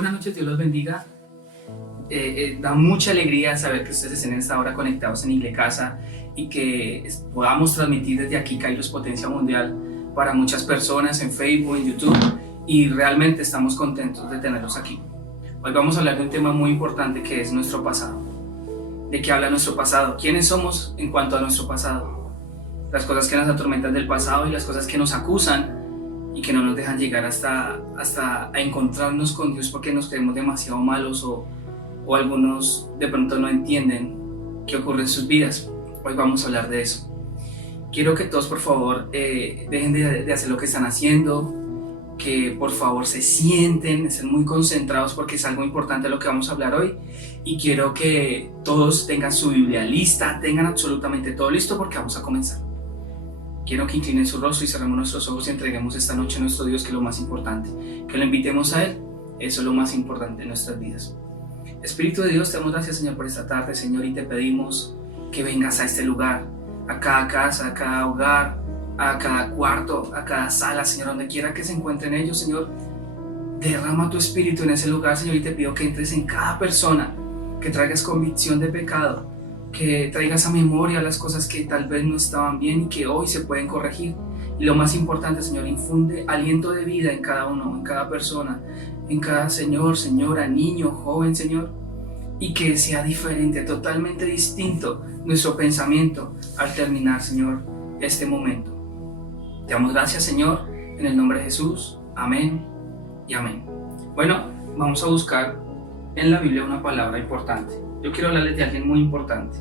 Buenas noches, Dios los bendiga. Da mucha alegría saber que ustedes estén en esta hora conectados en Iglecasa y que podamos transmitir desde aquí Kairos Potencia Mundial para muchas personas en Facebook, en YouTube, y realmente estamos contentos de tenerlos aquí. Hoy vamos a hablar de un tema muy importante que es nuestro pasado. ¿De qué habla nuestro pasado? ¿Quiénes somos en cuanto a nuestro pasado? Las cosas que nos atormentan del pasado y las cosas que nos acusan y que no nos dejan llegar hasta a encontrarnos con Dios porque nos creemos demasiado malos o algunos de pronto no entienden qué ocurre en sus vidas. Hoy vamos a hablar de eso. Quiero que todos por favor dejen de hacer lo que están haciendo, que por favor se sienten, estén muy concentrados porque es algo importante lo que vamos a hablar hoy, y quiero que todos tengan su Biblia lista, tengan absolutamente todo listo porque vamos a comenzar. Quiero que inclinen su rostro y cerremos nuestros ojos y entreguemos esta noche a nuestro Dios, que es lo más importante, que lo invitemos a Él. Eso es lo más importante en nuestras vidas. Espíritu de Dios, te damos gracias, Señor, por esta tarde, Señor, y te pedimos que vengas a este lugar, a cada casa, a cada hogar, a cada cuarto, a cada sala, Señor, donde quiera que se encuentren ellos, Señor. Derrama tu espíritu en ese lugar, Señor, y te pido que entres en cada persona, que traigas convicción de pecado, que traigas a memoria las cosas que tal vez no estaban bien y que hoy se pueden corregir. Y lo más importante, Señor, infunde aliento de vida en cada uno, en cada persona, en cada señor, señora, niño, joven, Señor, y que sea diferente, totalmente distinto nuestro pensamiento al terminar, Señor, este momento. Te damos gracias, Señor, en el nombre de Jesús. Amén y amén. Bueno, vamos a buscar en la Biblia una palabra importante. Yo quiero hablarles de alguien muy importante,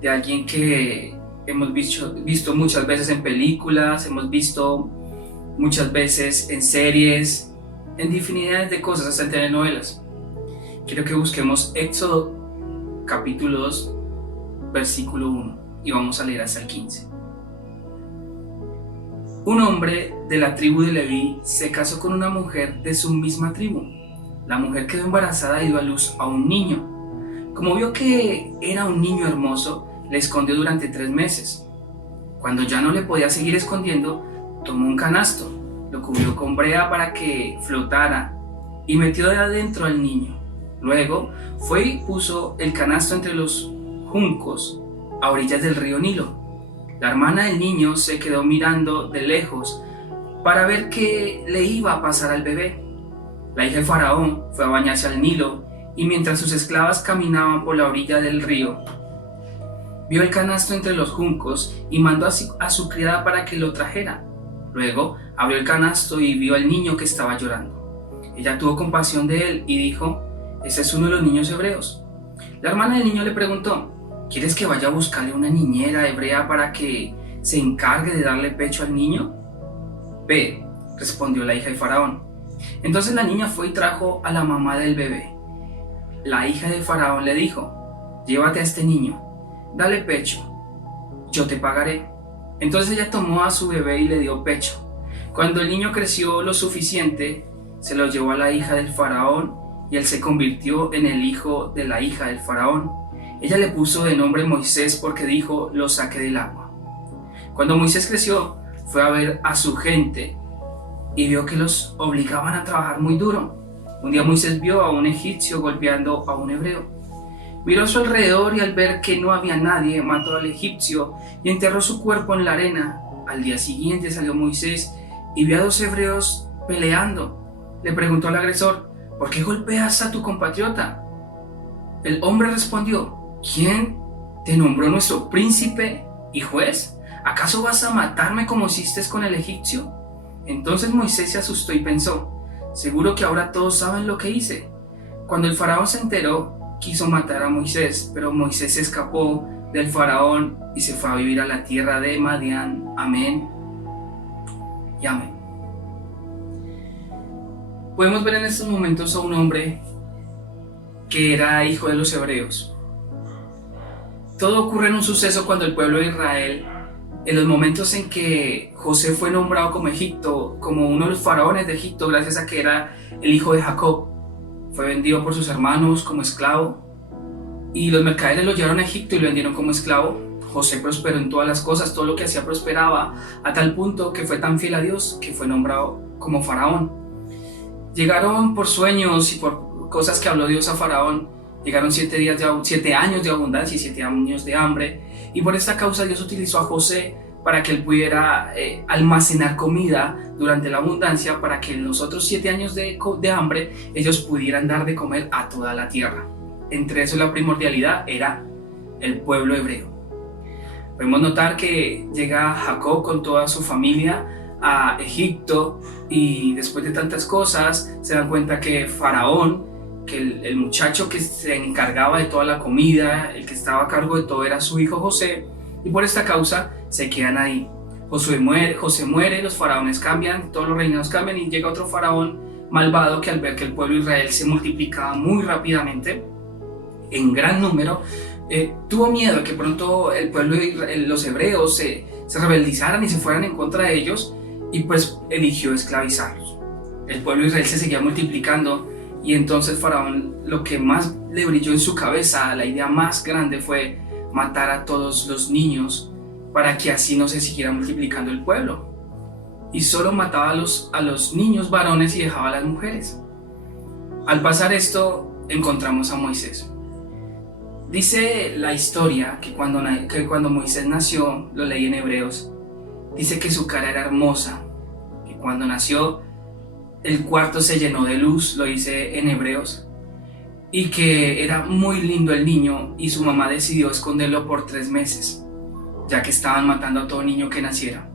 de alguien que hemos visto muchas veces en películas, hemos visto muchas veces en series, en infinidad de cosas, hasta en telenovelas. Quiero que busquemos Éxodo capítulo 2, versículo 1, y vamos a leer hasta el 15. Un hombre de la tribu de Leví se casó con una mujer de su misma tribu. La mujer quedó embarazada y dio a luz a un niño. Como vio que era un niño hermoso, le escondió durante 3 meses. Cuando ya no le podía seguir escondiendo, tomó un canasto, lo cubrió con brea para que flotara y metió de adentro al niño. Luego fue y puso el canasto entre los juncos a orillas del río Nilo. La hermana del niño se quedó mirando de lejos para ver qué le iba a pasar al bebé. La hija de Faraón fue a bañarse al Nilo y mientras sus esclavas caminaban por la orilla del río, vio el canasto entre los juncos y mandó a su criada para que lo trajera. Luego abrió el canasto y vio al niño que estaba llorando. Ella tuvo compasión de él y dijo: «Ese es uno de los niños hebreos». La hermana del niño le preguntó: «¿Quieres que vaya a buscarle una niñera hebrea para que se encargue de darle pecho al niño?» «Ve», respondió la hija de Faraón. Entonces la niña fue y trajo a la mamá del bebé. La hija de Faraón le dijo: «Llévate a este niño, dale pecho, yo te pagaré». Entonces ella tomó a su bebé y le dio pecho. Cuando el niño creció lo suficiente, se lo llevó a la hija del Faraón y él se convirtió en el hijo de la hija del Faraón. Ella le puso de nombre Moisés porque dijo: «Lo saqué del agua». Cuando Moisés creció, fue a ver a su gente y vio que los obligaban a trabajar muy duro. Un día Moisés vio a un egipcio golpeando a un hebreo. Miró a su alrededor y al ver que no había nadie, mató al egipcio y enterró su cuerpo en la arena. Al día siguiente salió Moisés y vio a 2 hebreos peleando. Le preguntó al agresor: «¿Por qué golpeas a tu compatriota?». El hombre respondió: «¿Quién te nombró nuestro príncipe y juez? ¿Acaso vas a matarme como hiciste con el egipcio?». Entonces Moisés se asustó y pensó: «Seguro que ahora todos saben lo que hice». Cuando el faraón se enteró, quiso matar a Moisés, pero Moisés se escapó del faraón y se fue a vivir a la tierra de Madián. Amén y amén. Podemos ver en estos momentos a un hombre que era hijo de los hebreos. Todo ocurre en un suceso cuando el pueblo de Israel, en los momentos en que José fue nombrado como uno de los faraones de Egipto, gracias a que era el hijo de Jacob, fue vendido por sus hermanos como esclavo y los mercaderes lo llevaron a Egipto y lo vendieron como esclavo. José prosperó en todas las cosas, todo lo que hacía prosperaba, a tal punto que fue tan fiel a Dios que fue nombrado como faraón. Llegaron por sueños y por cosas que habló Dios a Faraón. Llegaron 7 años de abundancia y 7 años de hambre. Y por esta causa Dios utilizó a José para que él pudiera almacenar comida durante la abundancia, para que en los otros 7 años de hambre ellos pudieran dar de comer a toda la tierra. Entre eso la primordialidad era el pueblo hebreo. Podemos notar que llega Jacob con toda su familia a Egipto, y después de tantas cosas se dan cuenta que Faraón, que el muchacho que se encargaba de toda la comida, el que estaba a cargo de todo, era su hijo José, y por esta causa se quedan ahí. José muere, los faraones cambian, todos los reinados cambian, y llega otro faraón malvado que, al ver que el pueblo de Israel se multiplicaba muy rápidamente, en gran número, tuvo miedo de que pronto el pueblo de los hebreos se rebeldizaran y se fueran en contra de ellos, y pues eligió esclavizarlos. El pueblo de Israel se seguía multiplicando, y entonces Faraón, lo que más le brilló en su cabeza, la idea más grande, fue matar a todos los niños para que así no se siguiera multiplicando el pueblo. Y solo mataba a los niños varones y dejaba a las mujeres. Al pasar esto, encontramos a Moisés. Dice la historia que cuando Moisés nació, lo leí en Hebreos, dice que su cara era hermosa, que cuando nació el cuarto se llenó de luz, lo dice en Hebreos, y que era muy lindo el niño, y su mamá decidió esconderlo por 3 meses, ya que estaban matando a todo niño que naciera.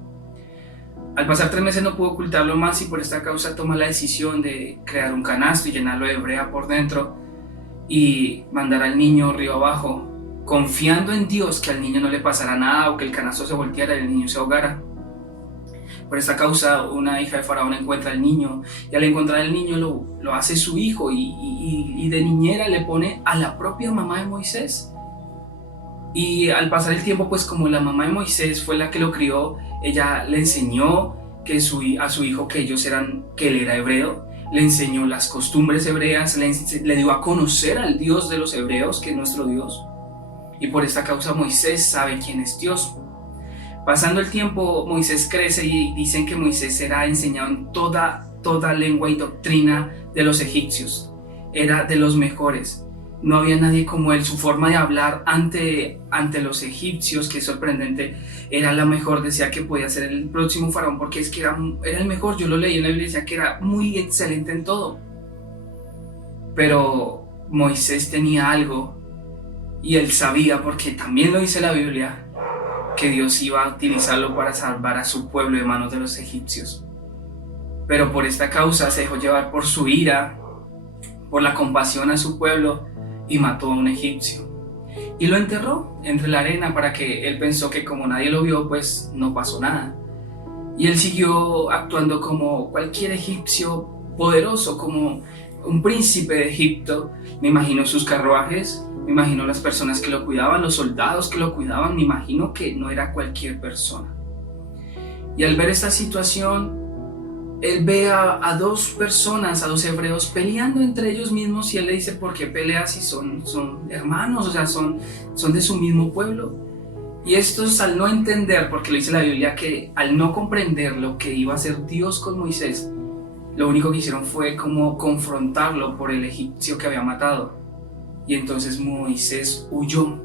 Al pasar 3 meses no pudo ocultarlo más, y por esta causa toma la decisión de crear un canasto y llenarlo de brea por dentro y mandar al niño río abajo, confiando en Dios que al niño no le pasara nada, o que el canasto se volteara y el niño se ahogara. Por esta causa, una hija de Faraón encuentra al niño, y al encontrar al niño lo hace su hijo, y de niñera le pone a la propia mamá de Moisés. Y al pasar el tiempo, pues como la mamá de Moisés fue la que lo crió, ella le enseñó a su hijo que él era hebreo, le enseñó las costumbres hebreas, le dio a conocer al Dios de los hebreos, que es nuestro Dios. Y por esta causa Moisés sabe quién es Dios. Pasando el tiempo, Moisés crece, y dicen que Moisés era enseñado en toda lengua y doctrina de los egipcios. Era de los mejores. No había nadie como él. Su forma de hablar ante los egipcios, que es sorprendente, era la mejor. Decía que podía ser el próximo faraón, porque es que era el mejor. Yo lo leí en la Biblia, decía que era muy excelente en todo. Pero Moisés tenía algo, y él sabía, porque también lo dice la Biblia, que Dios iba a utilizarlo para salvar a su pueblo de manos de los egipcios. Pero por esta causa se dejó llevar por su ira, por la compasión a su pueblo, y mató a un egipcio. Y lo enterró entre la arena, para que él pensó que como nadie lo vio, pues no pasó nada. Y él siguió actuando como cualquier egipcio poderoso, como un príncipe de Egipto. Me imagino sus carruajes, me imagino las personas que lo cuidaban, los soldados que lo cuidaban, me imagino que no era cualquier persona. Y al ver esta situación, él ve a 2 personas, a 2 hebreos peleando entre ellos mismos, y él le dice: ¿por qué peleas si son hermanos? O sea, son de su mismo pueblo. Y estos, al no entender, porque lo dice la Biblia, que al no comprender lo que iba a hacer Dios con Moisés, lo único que hicieron fue como confrontarlo por el egipcio que había matado. Y entonces Moisés huyó.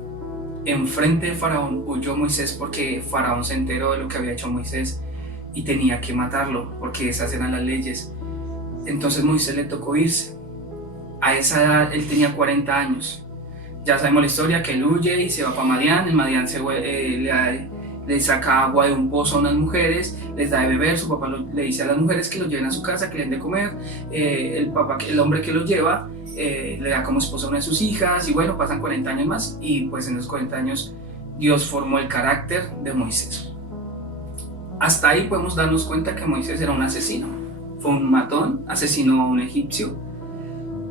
Enfrente de Faraón huyó Moisés, porque Faraón se enteró de lo que había hecho Moisés y tenía que matarlo, porque esas eran las leyes. Entonces Moisés le tocó irse. A esa edad él tenía 40 años. Ya sabemos la historia, que él huye y se va para Madián. En Madián le saca agua de un pozo a unas mujeres, les da de beber. Su papá le dice a las mujeres que lo lleven a su casa, que le den de comer. El hombre que lo lleva le da como esposa a una de sus hijas, y bueno, pasan 40 años más, y pues en los 40 años Dios formó el carácter de Moisés. Hasta ahí podemos darnos cuenta que Moisés era un asesino, fue un matón, asesinó a un egipcio.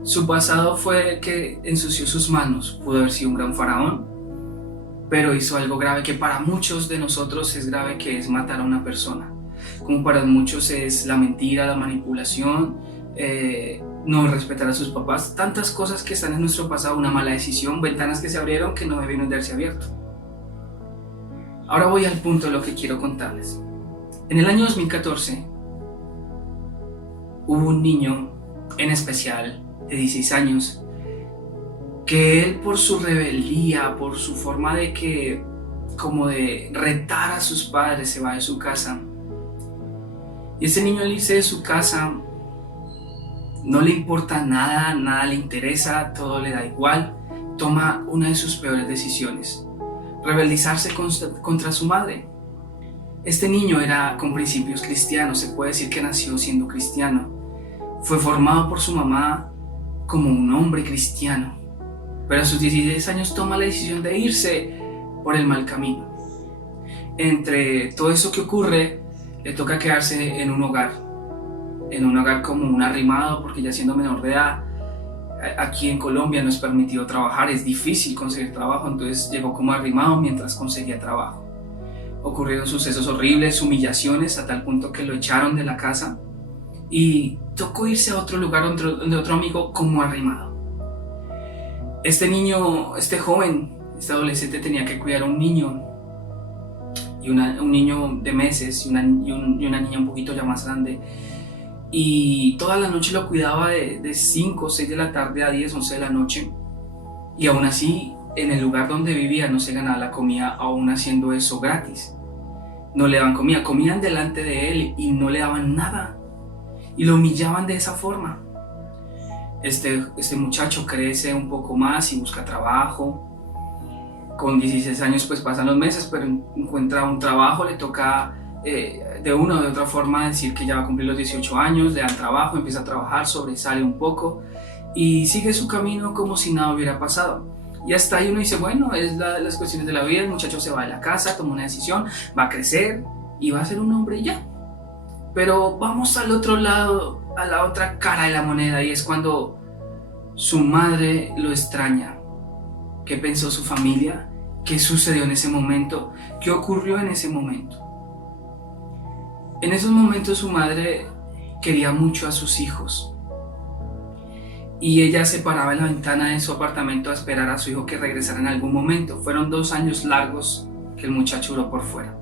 Su pasado fue que ensució sus manos, pudo haber sido un gran faraón, pero hizo algo grave que para muchos de nosotros es grave, que es matar a una persona. Como para muchos es la mentira, la manipulación, no respetar a sus papás, tantas cosas que están en nuestro pasado, una mala decisión, ventanas que se abrieron que no debieron de haberse abierto. Ahora voy al punto de lo que quiero contarles. En el año 2014 hubo un niño en especial de 16 años, que él por su rebeldía, por su forma como de retar a sus padres, se va de su casa. Y ese niño, al irse de su casa, no le importa nada, nada le interesa, todo le da igual. Toma una de sus peores decisiones: rebeldizarse contra su madre. Este niño era con principios cristianos, se puede decir que nació siendo cristiano. Fue formado por su mamá como un hombre cristiano, pero a sus 16 años toma la decisión de irse por el mal camino. Entre todo eso que ocurre, le toca quedarse en un hogar como un arrimado, porque ya siendo menor de edad, aquí en Colombia no es permitido trabajar, es difícil conseguir trabajo, entonces llegó como arrimado mientras conseguía trabajo. Ocurrieron sucesos horribles, humillaciones, a tal punto que lo echaron de la casa y tocó irse a otro lugar donde otro amigo como arrimado. Este niño, este joven, este adolescente tenía que cuidar a un niño, y un niño de meses y una niña un poquito ya más grande, y toda la noche lo cuidaba de 5 o 6 de la tarde a 10, 11 de la noche, y aún así en el lugar donde vivía no se ganaba la comida, aún haciendo eso gratis. No le daban comida, comían delante de él y no le daban nada, y lo humillaban de esa forma. Este muchacho crece un poco más y busca trabajo. Con 16 años pues pasan los meses, pero encuentra un trabajo, le toca de una o de otra forma decir que ya va a cumplir los 18 años, le dan trabajo, empieza a trabajar, sobresale un poco y sigue su camino como si nada hubiera pasado. Y hasta ahí uno dice, bueno, es las cuestiones de la vida, el muchacho se va de la casa, toma una decisión, va a crecer y va a ser un hombre ya. Pero vamos al otro lado, a la otra cara de la moneda, y es cuando su madre lo extraña. ¿Qué pensó su familia? ¿Qué sucedió en ese momento? ¿Qué ocurrió en ese momento? En esos momentos su madre quería mucho a sus hijos, y ella se paraba en la ventana de su apartamento a esperar a su hijo que regresara en algún momento. Fueron 2 años largos que el muchacho duró por fuera.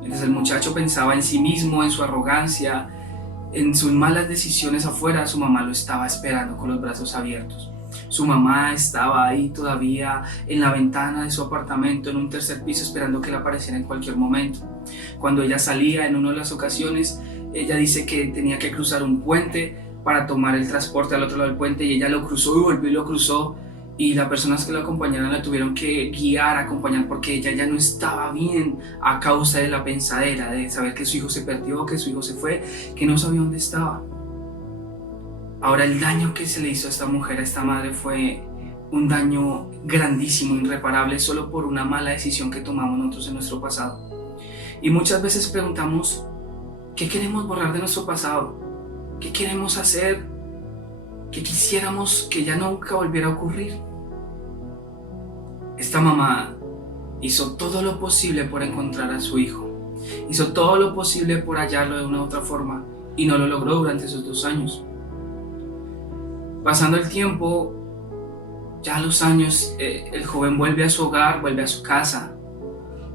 Mientras el muchacho pensaba en sí mismo, en su arrogancia, en sus malas decisiones afuera, su mamá lo estaba esperando con los brazos abiertos. Su mamá estaba ahí todavía en la ventana de su apartamento, en un 3er piso, esperando que él apareciera en cualquier momento. Cuando ella salía en una de las ocasiones, ella dice que tenía que cruzar un puente para tomar el transporte al otro lado del puente, y ella lo cruzó y volvió y lo cruzó, y las personas que la acompañaron la tuvieron que guiar, acompañar, porque ella ya no estaba bien a causa de la pensadera, de saber que su hijo se perdió, que su hijo se fue, que no sabía dónde estaba. Ahora, el daño que se le hizo a esta mujer, a esta madre, fue un daño grandísimo, irreparable, solo por una mala decisión que tomamos nosotros en nuestro pasado. Y muchas veces preguntamos, ¿qué queremos borrar de nuestro pasado? ¿Qué queremos hacer? ¿Qué quisiéramos que ya nunca volviera a ocurrir? Esta mamá hizo todo lo posible por encontrar a su hijo. Hizo todo lo posible por hallarlo de una u otra forma, y no lo logró durante esos 2 años. Pasando el tiempo, ya a los años, el joven vuelve a su hogar, vuelve a su casa,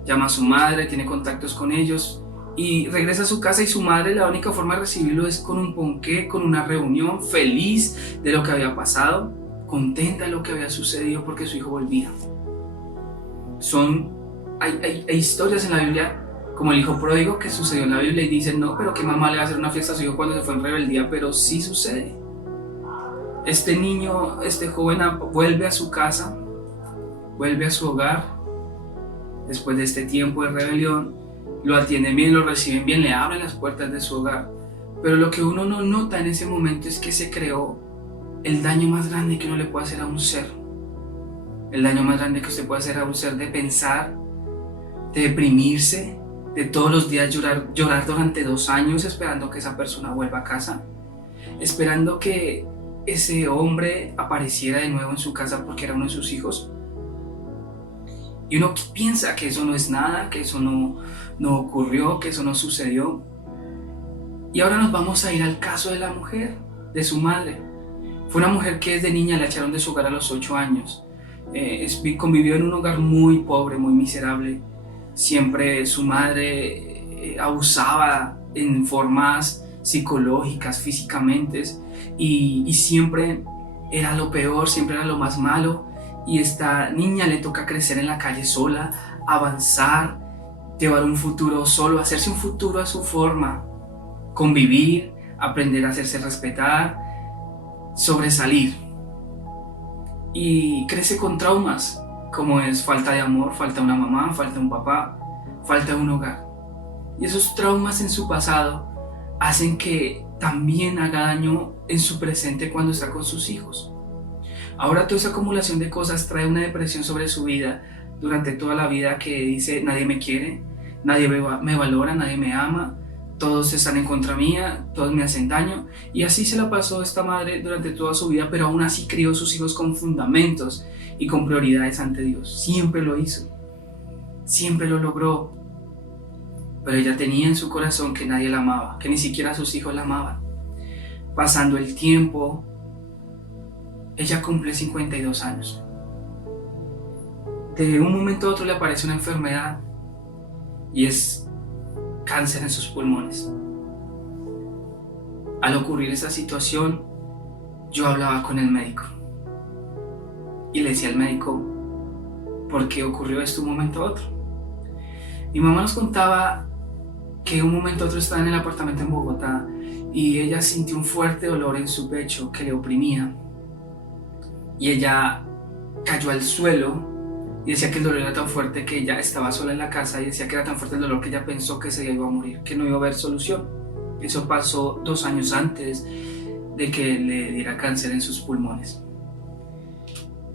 llama a su madre, tiene contactos con ellos y regresa a su casa, y su madre, la única forma de recibirlo es con un ponqué, con una reunión, feliz de lo que había pasado, contenta de lo que había sucedido porque su hijo volvía. Hay historias en la Biblia, como el hijo pródigo, que sucedió en la Biblia, y dicen, no, pero ¿qué mamá le va a hacer una fiesta a su hijo cuando se fue en rebeldía? Pero sí sucede. Este niño, este joven vuelve a su casa, vuelve a su hogar, después de este tiempo de rebelión, lo atienden bien, lo reciben bien, le abren las puertas de su hogar. Pero lo que uno no nota en ese momento es que se creó el daño más grande que uno le puede hacer a un ser. El daño más grande que usted puede hacer a un ser, de pensar, de deprimirse, de todos los días llorar durante 2 años esperando que esa persona vuelva a casa, esperando que ese hombre apareciera de nuevo en su casa porque era uno de sus hijos. Y uno piensa que eso no es nada, que eso no ocurrió, que eso no sucedió. Y ahora nos vamos a ir al caso de la mujer, de su madre. Fue una mujer que desde niña la echaron de su hogar a los 8 años. Convivió en un hogar muy pobre, muy miserable. Siempre su madre abusaba en formas psicológicas, físicamente, y siempre era lo peor, siempre era lo más malo. Y esta niña le toca crecer en la calle sola, avanzar, llevar un futuro solo, hacerse un futuro a su forma, convivir, aprender a hacerse respetar, sobresalir. Y crece con traumas, como es falta de amor, falta de una mamá, falta de un papá, falta de un hogar. Y esos traumas en su pasado hacen que también haga daño en su presente cuando está con sus hijos. Ahora toda esa acumulación de cosas trae una depresión sobre su vida durante toda la vida, que dice: nadie me quiere, nadie me valora, nadie me ama, todos están en contra mía, todos me hacen daño. Y así se la pasó esta madre durante toda su vida, pero aún así crió a sus hijos con fundamentos y con prioridades ante Dios. Siempre lo hizo, siempre lo logró. Pero ella tenía en su corazón que nadie la amaba, que ni siquiera sus hijos la amaban. Pasando el tiempo, ella cumple 52 años. De un momento a otro le aparece una enfermedad, y es cáncer en sus pulmones. Al ocurrir esa situación, yo hablaba con el médico y le decía al médico: ¿por qué ocurrió esto de un momento a otro? Mi mamá nos contaba que de un momento a otro estaba en el apartamento en Bogotá y ella sintió un fuerte dolor en su pecho que le oprimía, y ella cayó al suelo y decía que el dolor era tan fuerte que ella estaba sola en la casa, y decía que era tan fuerte el dolor que ella pensó que se iba a morir, que no iba a haber solución. Eso pasó 2 años antes de que le diera cáncer en sus pulmones.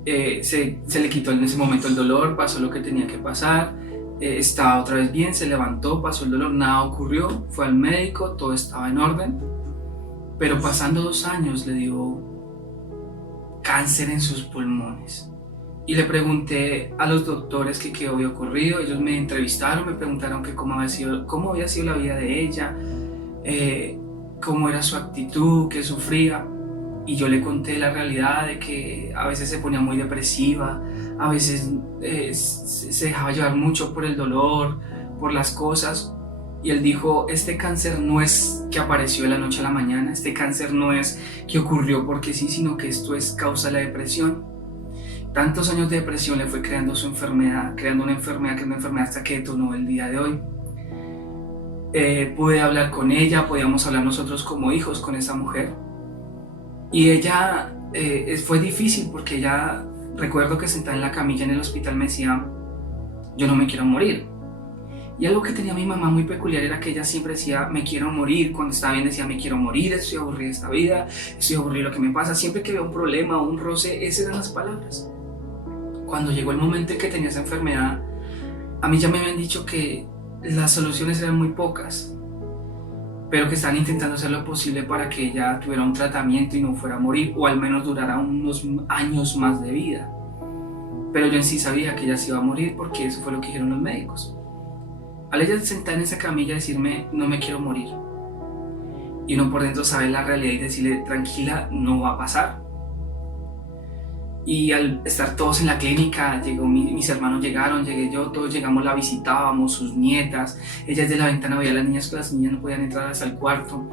Se le quitó en ese momento el dolor, pasó lo que tenía que pasar, estaba otra vez bien, se levantó, pasó el dolor, nada ocurrió, fue al médico, todo estaba en orden, pero pasando 2 años le dio cáncer en sus pulmones. Y le pregunté a los doctores que qué había ocurrido. Ellos me entrevistaron, me preguntaron que cómo había sido la vida de ella, cómo era su actitud, qué sufría. Y yo le conté la realidad de que a veces se ponía muy depresiva, a veces se dejaba llevar mucho por el dolor, por las cosas. Y él dijo: este cáncer no es que apareció de la noche a la mañana, este cáncer no es que ocurrió porque sí, sino que esto es causa de la depresión. Tantos años de depresión le fue creando su enfermedad, creando una enfermedad hasta que detonó el día de hoy. Pude hablar con ella, podíamos hablar nosotros como hijos con esa mujer. Y ella, fue difícil porque ella, recuerdo que sentada en la camilla en el hospital me decía: yo no me quiero morir. Y algo que tenía mi mamá muy peculiar era que ella siempre decía: me quiero morir. Cuando estaba bien decía: me quiero morir, estoy aburrida de esta vida, estoy aburrida de lo que me pasa. Siempre que veo un problema o un roce, esas eran las palabras. Cuando llegó el momento en que tenía esa enfermedad, a mí ya me habían dicho que las soluciones eran muy pocas, pero que estaban intentando hacer lo posible para que ella tuviera un tratamiento y no fuera a morir, o al menos durara unos años más de vida. Pero yo en sí sabía que ella se iba a morir, porque eso fue lo que dijeron los médicos. Al ella sentar en esa camilla decirme: no me quiero morir, y uno por dentro sabe la realidad y decirle: tranquila, no va a pasar. Y al estar todos en la clínica, mis hermanos llegaron, llegué yo, todos llegamos, la visitábamos, sus nietas. Ella desde la ventana veía a las niñas, que las niñas no podían entrar hasta el cuarto.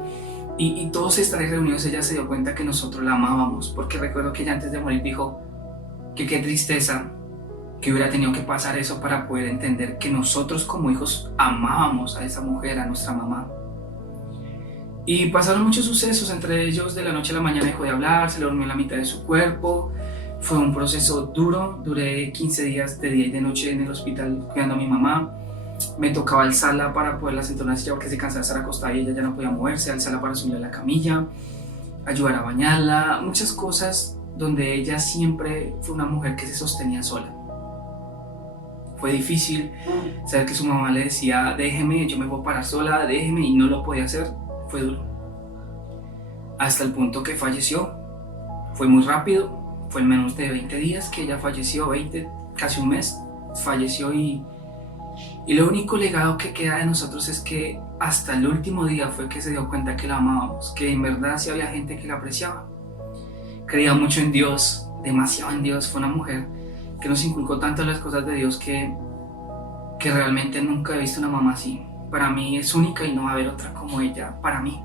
Y todos estar reunidos, ella se dio cuenta que nosotros la amábamos, porque recuerdo que ella antes de morir dijo que qué tristeza que hubiera tenido que pasar eso para poder entender que nosotros como hijos amábamos a esa mujer, a nuestra mamá. Y pasaron muchos sucesos, entre ellos de la noche a la mañana dejó de hablar, se le durmió la mitad de su cuerpo. Fue un proceso duro, duré 15 días de día y de noche en el hospital cuidando a mi mamá. Me tocaba alzarla para poderla sentar en una silla porque se cansaba de estar acostada y ella ya no podía moverse, alzarla para subirla a la camilla, ayudar a bañarla, muchas cosas donde ella siempre fue una mujer que se sostenía sola. Fue difícil saber que su mamá le decía: déjeme, yo me voy a parar sola, déjeme, y no lo podía hacer. Fue duro. Hasta el punto que falleció. Fue muy rápido. Fue en menos de 20 días que ella falleció, 20, casi un mes, falleció, y lo único legado que queda de nosotros es que hasta el último día fue que se dio cuenta que la amábamos, que en verdad sí había gente que la apreciaba. Creía mucho en Dios, demasiado en Dios. Fue una mujer que nos inculcó tanto las cosas de Dios que realmente nunca he visto una mamá así. Para mí es única y no va a haber otra como ella, para mí.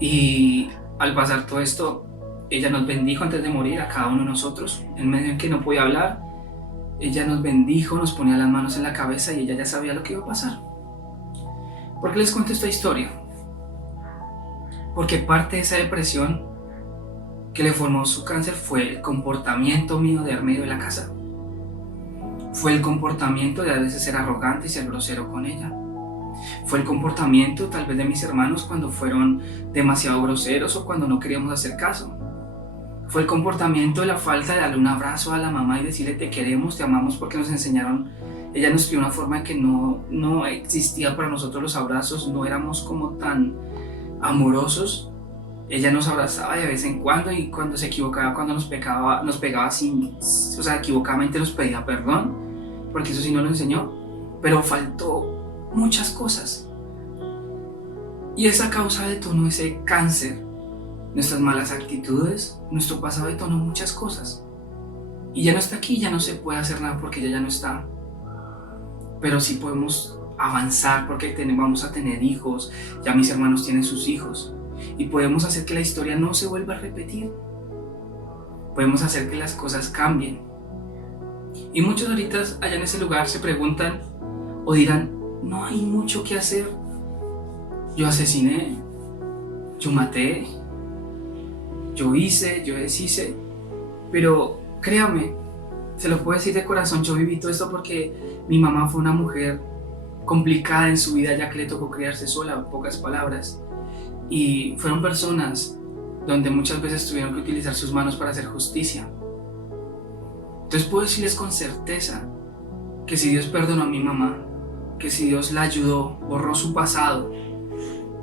Y al pasar todo esto, ella nos bendijo antes de morir a cada uno de nosotros, en medio en que no podía hablar. Ella nos bendijo, nos ponía las manos en la cabeza y ella ya sabía lo que iba a pasar. ¿Por qué les cuento esta historia? Porque parte de esa depresión que le formó su cáncer fue el comportamiento mío de medio de la casa. Fue el comportamiento de a veces ser arrogante y ser grosero con ella. Fue el comportamiento tal vez de mis hermanos cuando fueron demasiado groseros o cuando no queríamos hacer caso. Fue el comportamiento de la falta de darle un abrazo a la mamá y decirle te queremos, te amamos, porque nos enseñaron. Ella nos crió una forma en que no existía para nosotros los abrazos, no éramos como tan amorosos. Ella nos abrazaba de vez en cuando y cuando se equivocaba, cuando nos pegaba sin, o sea, equivocadamente nos pedía perdón, porque eso sí no nos enseñó, pero faltó muchas cosas. Y esa causa detonó ese cáncer, nuestras malas actitudes, nuestro pasado detonó muchas cosas. Y ya no está aquí, ya no se puede hacer nada porque ella ya no está. Pero sí podemos avanzar porque vamos a tener hijos, ya mis hermanos tienen sus hijos. Y podemos hacer que la historia no se vuelva a repetir. Podemos hacer que las cosas cambien. Y muchos ahorita allá en ese lugar se preguntan o dirán, no hay mucho que hacer. Yo asesiné, yo maté, yo hice, yo deshice. Pero créame, se lo puedo decir de corazón, yo viví todo esto porque mi mamá fue una mujer complicada en su vida, ya que le tocó criarse sola, en pocas palabras. Y fueron personas donde muchas veces tuvieron que utilizar sus manos para hacer justicia. Entonces puedo decirles con certeza que si Dios perdonó a mi mamá, que si Dios la ayudó, borró su pasado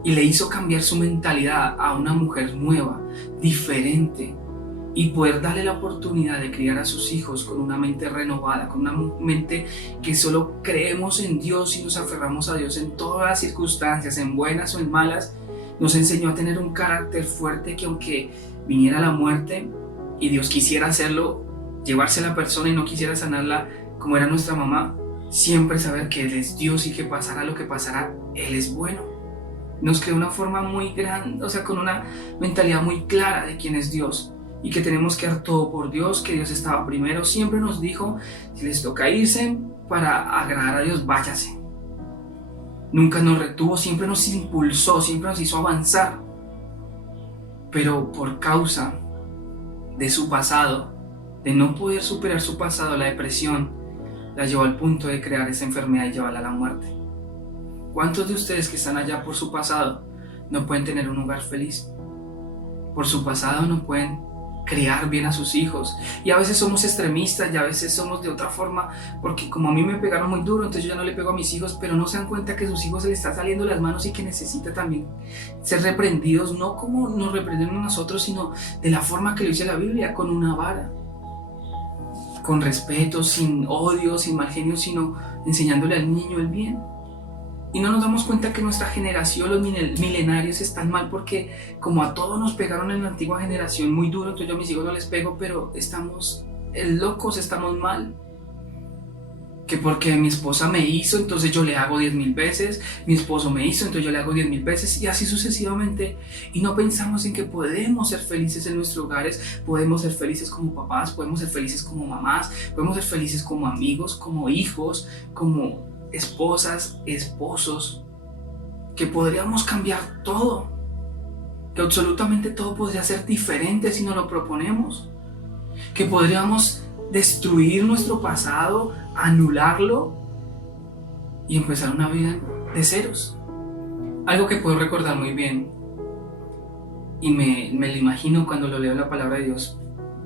y le hizo cambiar su mentalidad a una mujer nueva, diferente, y poder darle la oportunidad de criar a sus hijos con una mente renovada, con una mente que solo creemos en Dios y nos aferramos a Dios en todas las circunstancias, en buenas o en malas, nos enseñó a tener un carácter fuerte que aunque viniera la muerte y Dios quisiera hacerlo, llevarse a la persona y no quisiera sanarla como era nuestra mamá, siempre saber que Él es Dios y que pasara lo que pasara, Él es bueno. Nos creó una forma muy grande, o sea, con una mentalidad muy clara de quién es Dios y que tenemos que dar todo por Dios, que Dios estaba primero. Siempre nos dijo, si les toca irse para agradar a Dios, váyase. Nunca nos retuvo, siempre nos impulsó, siempre nos hizo avanzar. Pero por causa de su pasado, de no poder superar su pasado, la depresión la llevó al punto de crear esa enfermedad y llevarla a la muerte. ¿Cuántos de ustedes que están allá por su pasado no pueden tener un hogar feliz? Por su pasado no pueden criar bien a sus hijos. Y a veces somos extremistas y a veces somos de otra forma, porque como a mí me pegaron muy duro, entonces yo ya no le pego a mis hijos, pero no se dan cuenta que a sus hijos se les está saliendo las manos y que necesita también ser reprendidos, no como nos reprenden a nosotros, sino de la forma que lo dice la Biblia, con una vara, con respeto, sin odio, sin mal genio, sino enseñándole al niño el bien. Y no nos damos cuenta que nuestra generación, los milenarios, están mal porque como a todos nos pegaron en la antigua generación muy duro, entonces yo a mis hijos no les pego, pero estamos locos, estamos mal. Que porque mi esposa me hizo, entonces yo le hago 10,000 veces, mi esposo me hizo, entonces yo le hago 10,000 veces y así sucesivamente. Y no pensamos en que podemos ser felices en nuestros hogares, podemos ser felices como papás, podemos ser felices como mamás, podemos ser felices como amigos, como hijos, como esposas, esposos, que podríamos cambiar todo, que absolutamente todo podría ser diferente si nos lo proponemos, que podríamos destruir nuestro pasado, anularlo y empezar una vida de ceros. Algo que puedo recordar muy bien y me lo imagino cuando lo leo en la palabra de Dios,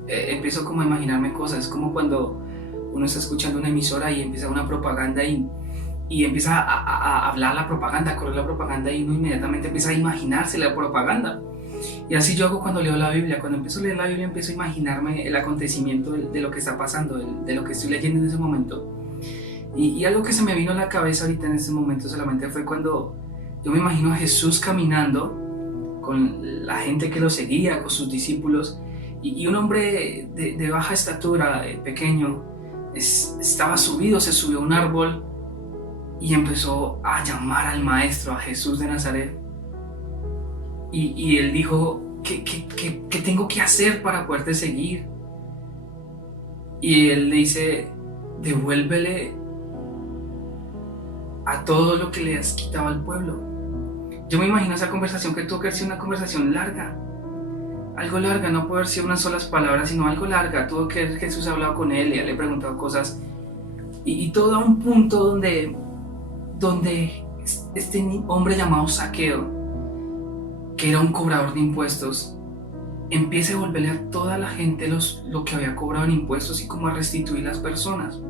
empiezo como a imaginarme cosas, como cuando uno está escuchando una emisora y empieza una propaganda y empieza a hablar la propaganda, a correr la propaganda y uno inmediatamente empieza a imaginarse la propaganda. Y así yo hago cuando leo la Biblia. Cuando empiezo a leer la Biblia empiezo a imaginarme el acontecimiento de lo que está pasando, de lo que estoy leyendo en ese momento. Y algo que se me vino a la cabeza ahorita en ese momento solamente fue cuando yo me imagino a Jesús caminando con la gente que lo seguía, con sus discípulos, y un hombre de baja estatura, pequeño, estaba subido, se subió a un árbol y empezó a llamar al maestro, a Jesús de Nazaret. Y él dijo, ¿qué tengo que hacer para poderte seguir? Y él le dice, devuélvele a todo lo que le has quitado al pueblo. Yo me imagino esa conversación que tuvo que haber sido una conversación larga. Algo larga, no puede haber sido unas solas palabras, sino algo larga. Tuvo que haber Jesús hablado con él y le ha preguntado cosas. Y todo a un punto donde este hombre llamado Zaqueo, que era un cobrador de impuestos, empieza a devolverle a toda la gente lo que había cobrado en impuestos y cómo a restituir las personas.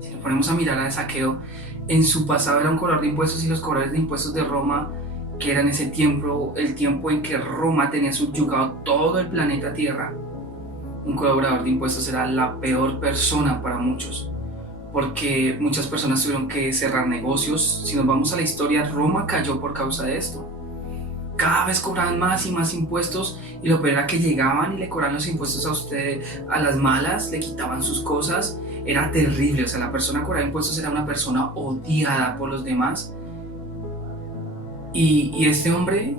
Si nos ponemos a mirar a Zaqueo, en su pasado era un cobrador de impuestos, y los cobradores de impuestos de Roma, que era en ese tiempo, el tiempo en que Roma tenía subyugado todo el planeta Tierra, un cobrador de impuestos era la peor persona para muchos, porque muchas personas tuvieron que cerrar negocios. Si nos vamos a la historia, Roma cayó por causa de esto. Cada vez cobraban más y más impuestos, y lo peor era que llegaban y le cobraban los impuestos a usted a las malas, le quitaban sus cosas. Era terrible. O sea, la persona que cobraba impuestos era una persona odiada por los demás. Y este hombre,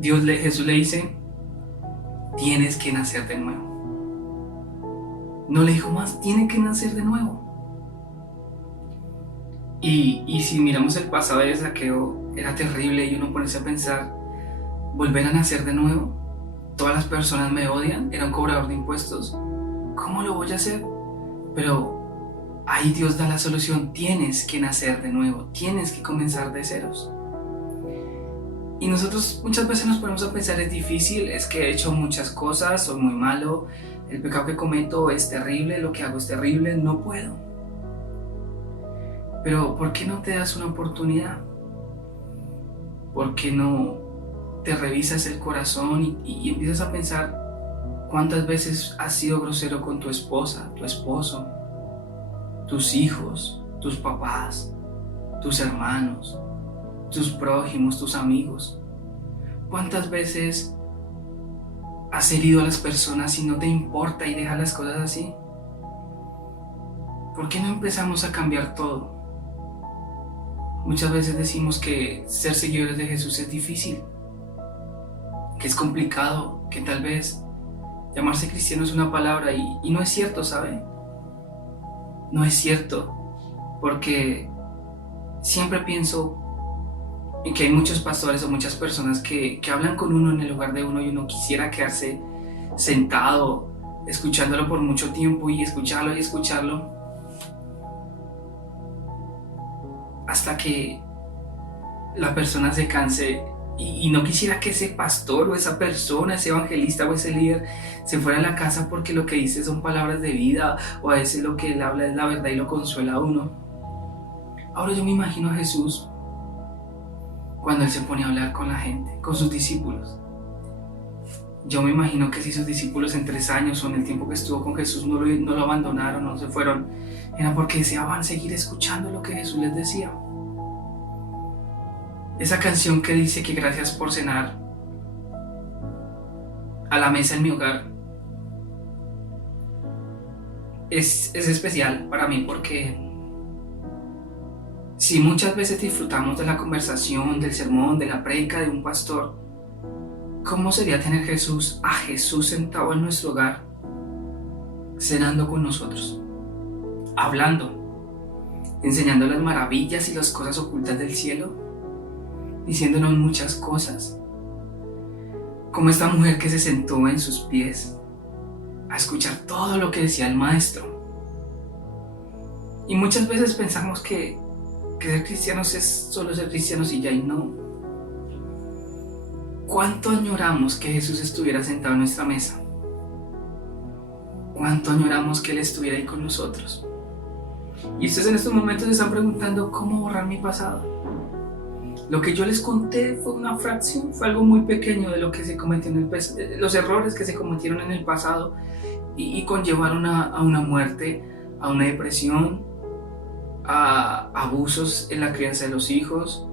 Jesús le dice, tienes que nacer de nuevo. No le dijo más, tiene que nacer de nuevo. Y si miramos el pasado de Zaqueo, era terrible, y uno ponerse a pensar, volver a nacer de nuevo. Todas las personas me odian, era un cobrador de impuestos. ¿Cómo lo voy a hacer? Pero ahí Dios da la solución, tienes que nacer de nuevo, tienes que comenzar de ceros. Y nosotros muchas veces nos ponemos a pensar, es difícil, es que he hecho muchas cosas, soy muy malo, el pecado que cometo es terrible, lo que hago es terrible, no puedo. Pero ¿por qué no te das una oportunidad? ¿Por qué no te revisas el corazón y empiezas a pensar cuántas veces has sido grosero con tu esposa, tu esposo, tus hijos, tus papás, tus hermanos, tus prójimos, tus amigos? ¿Cuántas veces has herido a las personas y no te importa y dejas las cosas así? ¿Por qué no empezamos a cambiar todo? Muchas veces decimos que ser seguidores de Jesús es difícil, que es complicado, que tal vez llamarse cristiano es una palabra, y no es cierto, ¿sabe? No es cierto, porque siempre pienso en que hay muchos pastores o muchas personas que hablan con uno en el lugar de uno, y uno quisiera quedarse sentado escuchándolo por mucho tiempo y escucharlo hasta que la persona se canse, y no quisiera que ese pastor o esa persona, ese evangelista o ese líder se fuera a la casa porque lo que dice son palabras de vida, o a veces lo que él habla es la verdad y lo consuela a uno. Ahora yo me imagino a Jesús cuando él se pone a hablar con la gente, con sus discípulos. Yo me imagino que si sus discípulos en 3 años o en el tiempo que estuvo con Jesús no lo abandonaron, no se fueron, era porque deseaban seguir escuchando lo que Jesús les decía. Esa canción que dice que gracias por cenar a la mesa en mi hogar es especial para mí, porque si muchas veces disfrutamos de la conversación, del sermón, de la prédica de un pastor, ¿cómo sería tener a Jesús sentado en nuestro hogar, cenando con nosotros, hablando, enseñando las maravillas y las cosas ocultas del cielo, diciéndonos muchas cosas? Como esta mujer que se sentó en sus pies a escuchar todo lo que decía el maestro. Y muchas veces pensamos que ser cristianos es solo ser cristianos y ya, y no. ¿Cuánto añoramos que Jesús estuviera sentado en nuestra mesa? ¿Cuánto añoramos que Él estuviera ahí con nosotros? Y ustedes en estos momentos se están preguntando, ¿cómo borrar mi pasado? Lo que yo les conté fue una fracción, fue algo muy pequeño de lo que se cometió los errores que se cometieron en el pasado, y conllevaron a una muerte, a una depresión, a abusos en la crianza de los hijos,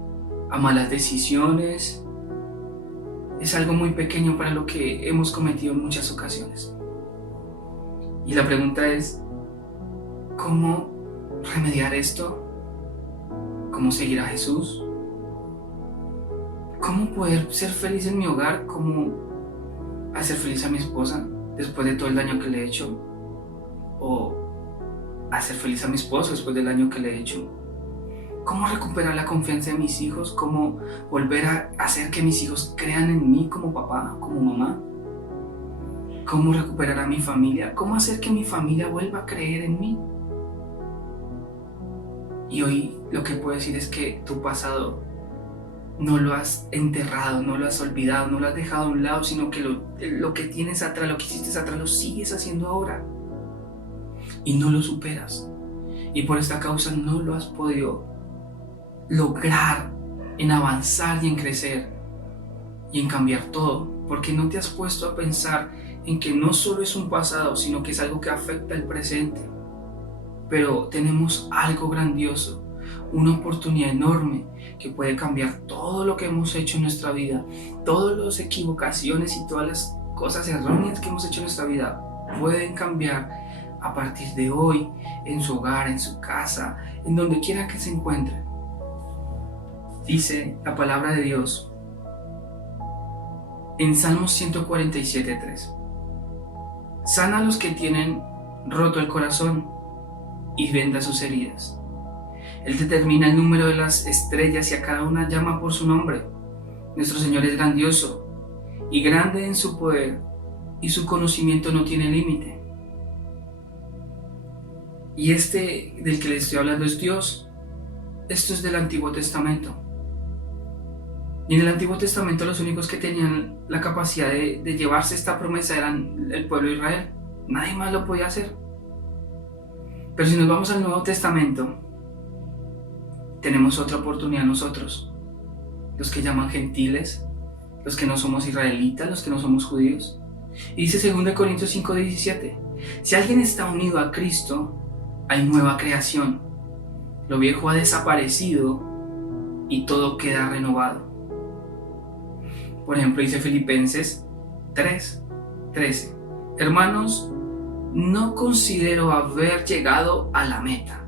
a malas decisiones. Es algo muy pequeño para lo que hemos cometido en muchas ocasiones. Y la pregunta es, ¿cómo remediar esto? ¿Cómo seguir a Jesús? ¿Cómo poder ser feliz en mi hogar? ¿Cómo hacer feliz a mi esposa después de todo el daño que le he hecho? ¿O hacer feliz a mi esposo después del daño que le he hecho? ¿Cómo recuperar la confianza de mis hijos? ¿Cómo volver a hacer que mis hijos crean en mí como papá, como mamá? ¿Cómo recuperar a mi familia? ¿Cómo hacer que mi familia vuelva a creer en mí? Y hoy lo que puedo decir es que tu pasado no lo has enterrado, no lo has olvidado, no lo has dejado a un lado, sino que lo que tienes atrás, lo que hiciste atrás, lo sigues haciendo ahora. Y no lo superas. Y por esta causa no lo has podido lograr en avanzar y en crecer y en cambiar todo, porque no te has puesto a pensar en que no solo es un pasado, sino que es algo que afecta el presente. Pero tenemos algo grandioso, una oportunidad enorme que puede cambiar todo lo que hemos hecho en nuestra vida, todas las equivocaciones y todas las cosas erróneas que hemos hecho en nuestra vida pueden cambiar a partir de hoy, en su hogar, en su casa, en donde quiera que se encuentre. Dice la palabra de Dios en Salmos 147:3: sana a los que tienen roto el corazón y venda sus heridas. Él determina el número de las estrellas y a cada una llama por su nombre. Nuestro Señor es grandioso y grande en su poder, y su conocimiento no tiene límite. Y este del que les estoy hablando es Dios. Esto es del Antiguo Testamento. Y en el Antiguo Testamento los únicos que tenían la capacidad de llevarse esta promesa eran el pueblo de Israel. Nadie más lo podía hacer. Pero si nos vamos al Nuevo Testamento, tenemos otra oportunidad nosotros, los que llaman gentiles, los que no somos israelitas, los que no somos judíos. Y dice 2 Corintios 5:17: si alguien está unido a Cristo, hay nueva creación. Lo viejo ha desaparecido y todo queda renovado. Por ejemplo, dice Filipenses 3:13: hermanos, no considero haber llegado a la meta,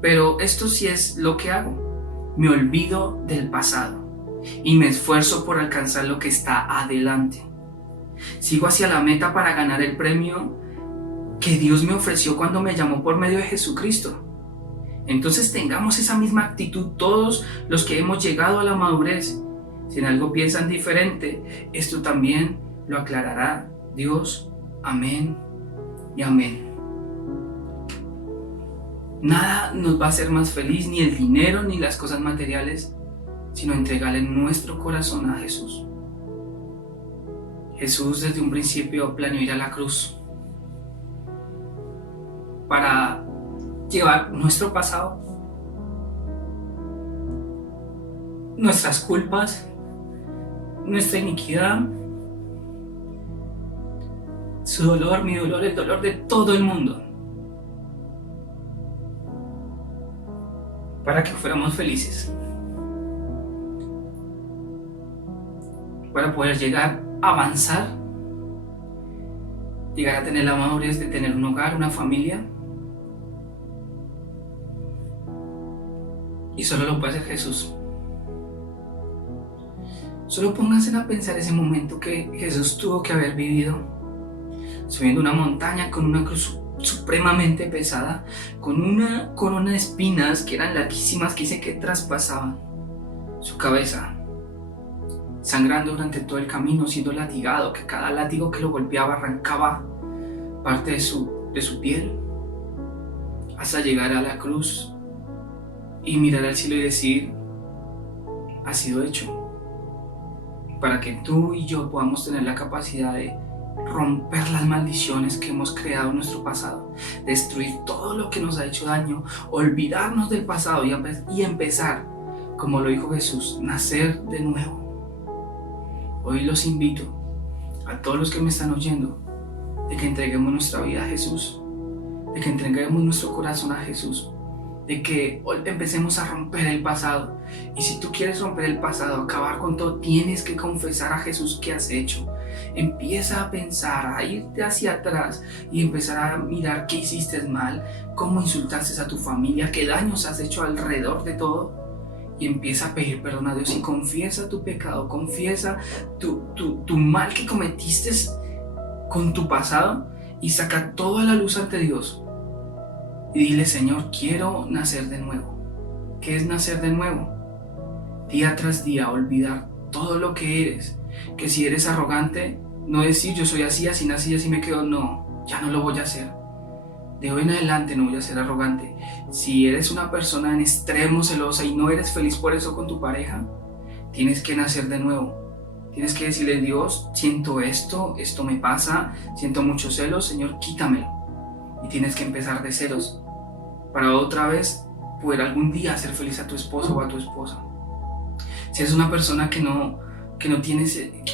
pero esto sí es lo que hago: me olvido del pasado y me esfuerzo por alcanzar lo que está adelante. Sigo hacia la meta para ganar el premio que Dios me ofreció cuando me llamó por medio de Jesucristo. Entonces tengamos esa misma actitud todos los que hemos llegado a la madurez. Si en algo piensan diferente, esto también lo aclarará Dios. Amén y amén. Nada nos va a hacer más feliz, ni el dinero ni las cosas materiales, sino entregarle nuestro corazón a Jesús. Jesús desde un principio planeó ir a la cruz para llevar nuestro pasado, nuestras culpas, nuestra iniquidad, su dolor, mi dolor, el dolor de todo el mundo, para que fuéramos felices, para poder llegar a avanzar, llegar a tener la madurez de tener un hogar, una familia. Y solo lo puede hacer Jesús. Solo pónganse a pensar ese momento que Jesús tuvo que haber vivido, subiendo una montaña con una cruz supremamente pesada, con una corona de espinas que eran larguísimas, que dice que traspasaban su cabeza, sangrando durante todo el camino, siendo latigado, que cada látigo que lo golpeaba arrancaba parte de su piel, hasta llegar a la cruz y mirar al cielo y decir: ha sido hecho, para que tú y yo podamos tener la capacidad de romper las maldiciones que hemos creado en nuestro pasado, destruir todo lo que nos ha hecho daño, olvidarnos del pasado y empezar, como lo dijo Jesús, nacer de nuevo. Hoy los invito a todos los que me están oyendo de que entreguemos nuestra vida a Jesús, de que entreguemos nuestro corazón a Jesús, de que empecemos a romper el pasado. Y si tú quieres romper el pasado, acabar con todo, tienes que confesar a Jesús qué has hecho. Empieza a pensar, a irte hacia atrás y empezar a mirar qué hiciste mal, cómo insultaste a tu familia, qué daños has hecho alrededor de todo, y empieza a pedir perdón a Dios y confiesa tu pecado, confiesa tu mal que cometiste con tu pasado y saca todo a la luz ante Dios. Y dile: Señor, quiero nacer de nuevo. ¿Qué es nacer de nuevo? Día tras día olvidar todo lo que eres. Que si eres arrogante, no decir yo soy así, así nací, así me quedo. No, ya no lo voy a hacer. De hoy en adelante no voy a ser arrogante. Si eres una persona en extremo celosa y no eres feliz por eso con tu pareja, tienes que nacer de nuevo. Tienes que decirle: Dios, siento esto me pasa, siento muchos celos, Señor, quítamelo. Y tienes que empezar de ceros para otra vez poder algún día hacer feliz a tu esposo o a tu esposa. Si eres una persona que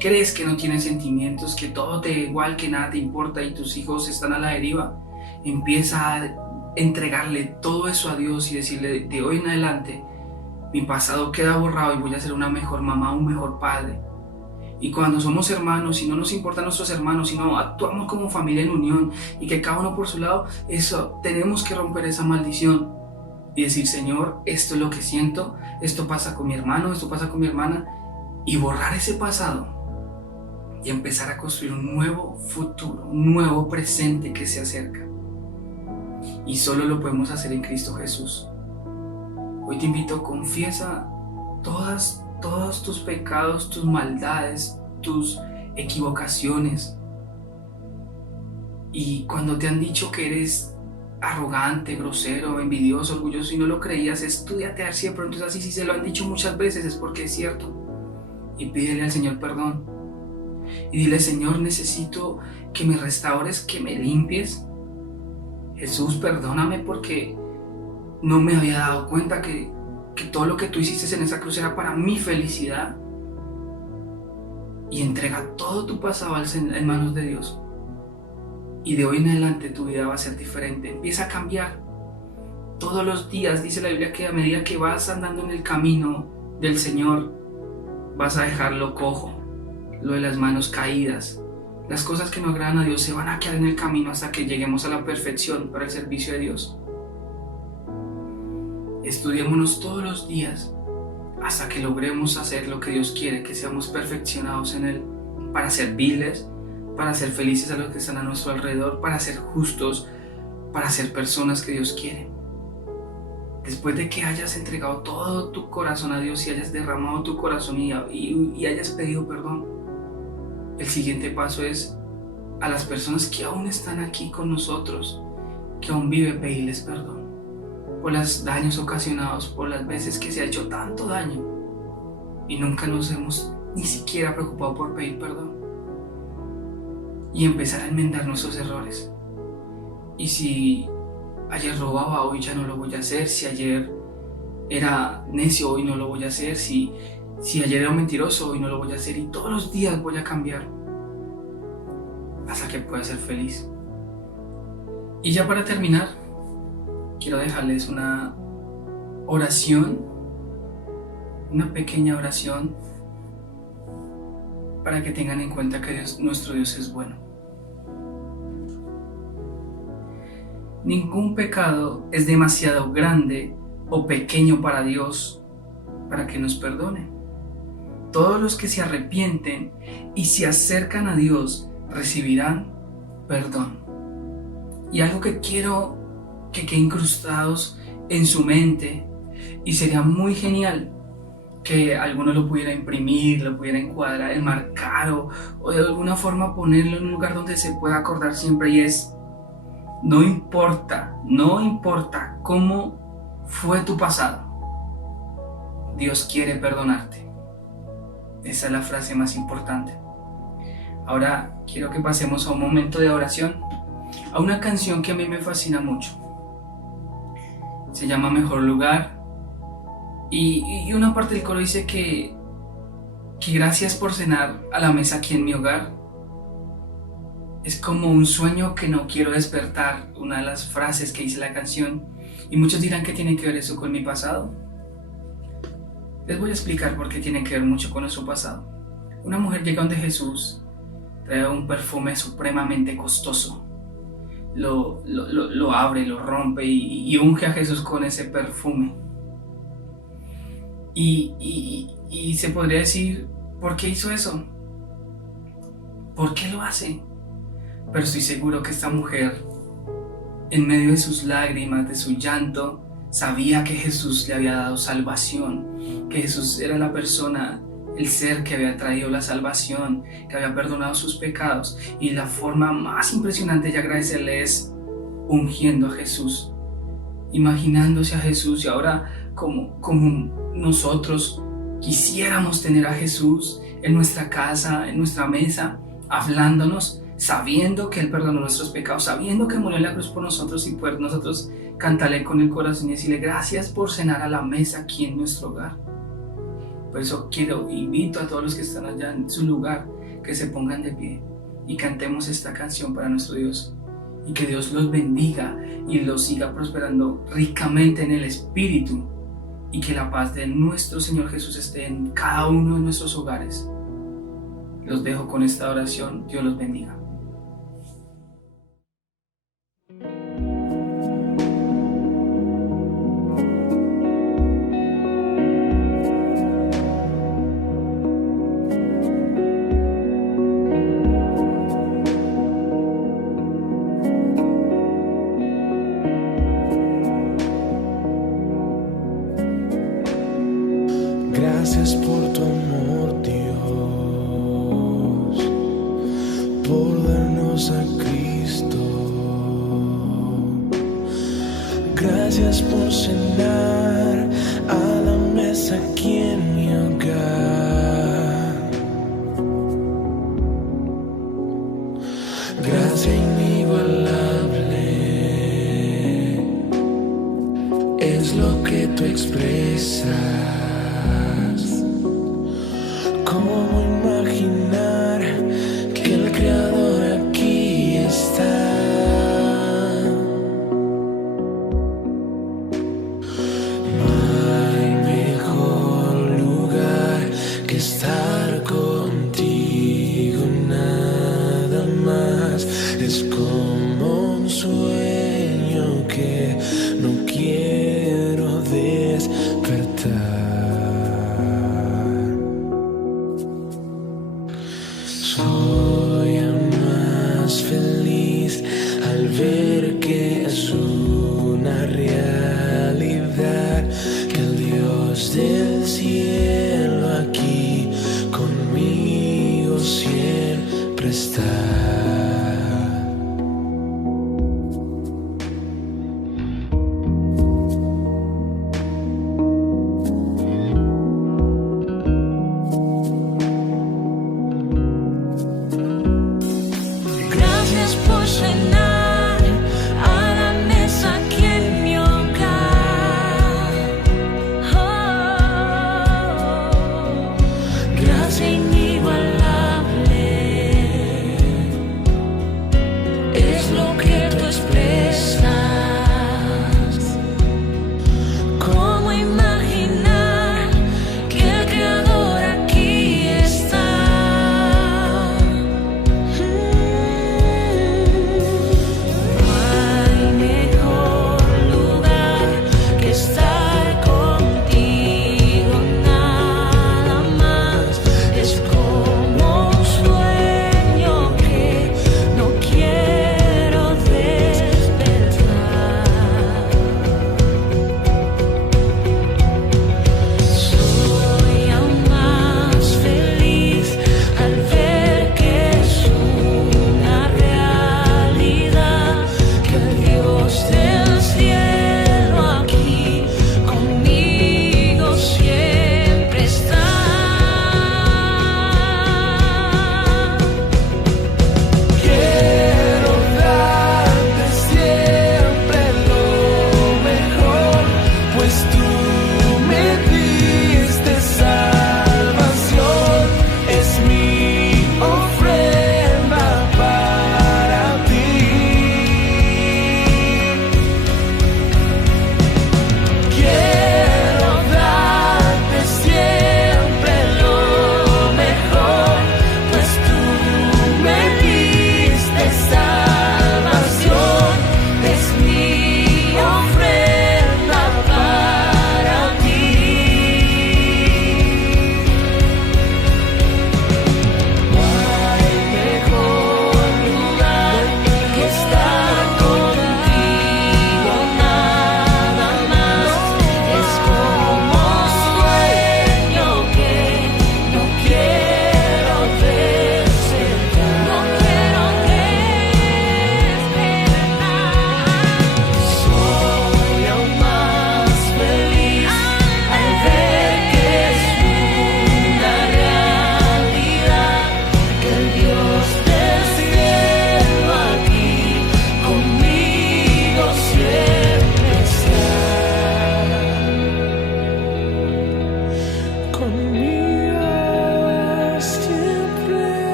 crees que no tienes sentimientos, que todo te da igual, que nada te importa y tus hijos están a la deriva, empieza a entregarle todo eso a Dios y decirle: de hoy en adelante mi pasado queda borrado y voy a ser una mejor mamá, un mejor padre. Y cuando somos hermanos y no nos importan nuestros hermanos, sino actuamos como familia en unión y que cada uno por su lado, eso tenemos que romper esa maldición y decir: Señor, esto es lo que siento, esto pasa con mi hermano, esto pasa con mi hermana, y borrar ese pasado y empezar a construir un nuevo futuro, un nuevo presente que se acerca. Y solo lo podemos hacer en Cristo Jesús. Hoy te invito: confiesa todos tus pecados, tus maldades, tus equivocaciones. Y cuando te han dicho que eres arrogante, grosero, envidioso, orgulloso y no lo creías, estúdiate a ver si de pronto es así. Si se lo han dicho muchas veces es porque es cierto. Y pídele al Señor perdón. Y dile: Señor, necesito que me restaures, que me limpies. Jesús, perdóname porque no me había dado cuenta que todo lo que tú hiciste en esa cruz era para mi felicidad. Y entrega todo tu pasado en manos de Dios. Y de hoy en adelante tu vida va a ser diferente. Empieza a cambiar. Todos los días dice la Biblia que a medida que vas andando en el camino del Señor, vas a dejarlo cojo, lo de las manos caídas. Las cosas que no agradan a Dios se van a quedar en el camino hasta que lleguemos a la perfección para el servicio de Dios. Estudiémonos todos los días hasta que logremos hacer lo que Dios quiere, que seamos perfeccionados en Él, para servirles, para ser felices a los que están a nuestro alrededor, para ser justos, para ser personas que Dios quiere. Después de que hayas entregado todo tu corazón a Dios y hayas derramado tu corazón y hayas pedido perdón, el siguiente paso es a las personas que aún están aquí con nosotros, que aún viven, pedirles perdón por los daños ocasionados, por las veces que se ha hecho tanto daño y nunca nos hemos ni siquiera preocupado por pedir perdón, y empezar a enmendar nuestros errores. Y si ayer robaba, hoy ya no lo voy a hacer. Si ayer era necio, hoy no lo voy a hacer. Si ayer era mentiroso, hoy no lo voy a hacer. Y todos los días voy a cambiar hasta que pueda ser feliz. Y ya para terminar, quiero dejarles una oración, una pequeña oración, para que tengan en cuenta que nuestro Dios es bueno. Ningún pecado es demasiado grande o pequeño para Dios para que nos perdone. Todos los que se arrepienten y se acercan a Dios recibirán perdón. Y algo que quiero que quede incrustados en su mente, y sería muy genial que alguno lo pudiera imprimir, lo pudiera encuadrar, enmarcar o de alguna forma ponerlo en un lugar donde se pueda acordar siempre, y es: no importa cómo fue tu pasado, Dios quiere perdonarte. Esa es la frase más importante. Ahora quiero que pasemos a un momento de oración, a una canción que a mí me fascina mucho. Se llama Mejor Lugar, y una parte del coro dice que gracias por cenar a la mesa aquí en mi hogar. Es como un sueño que no quiero despertar, una de las frases que dice la canción. Y muchos dirán: ¿qué tiene que ver eso con mi pasado? Les voy a explicar por qué tiene que ver mucho con nuestro pasado. Una mujer llega donde Jesús, trae un perfume supremamente costoso, lo abre, lo rompe y unge a Jesús con ese perfume. Y se podría decir, ¿por qué hizo eso? ¿Por qué lo hace? Pero estoy seguro que esta mujer, en medio de sus lágrimas, de su llanto, sabía que Jesús le había dado salvación, que Jesús era la persona, el ser que había traído la salvación, que había perdonado sus pecados. Y la forma más impresionante de agradecerle es ungiendo a Jesús, imaginándose a Jesús. Y ahora, como nosotros quisiéramos tener a Jesús en nuestra casa, en nuestra mesa, hablándonos, sabiendo que Él perdonó nuestros pecados, sabiendo que murió en la cruz por nosotros, y poder nosotros cantarle con el corazón y decirle gracias por cenar a la mesa aquí en nuestro hogar. Por eso invito a todos los que están allá en su lugar, que se pongan de pie y cantemos esta canción para nuestro Dios, y que Dios los bendiga y los siga prosperando ricamente en el Espíritu, y que la paz de nuestro Señor Jesús esté en cada uno de nuestros hogares. Los dejo con esta oración. Dios los bendiga. Gracias por tu amor, Dios, por darnos a Cristo. Gracias por cenar a la mesa aquí en mi hogar. Gracia inigualable es lo que tú expresas. ¿Cómo imaginar que el Creador aquí está? No hay mejor lugar que estar contigo, nada más es como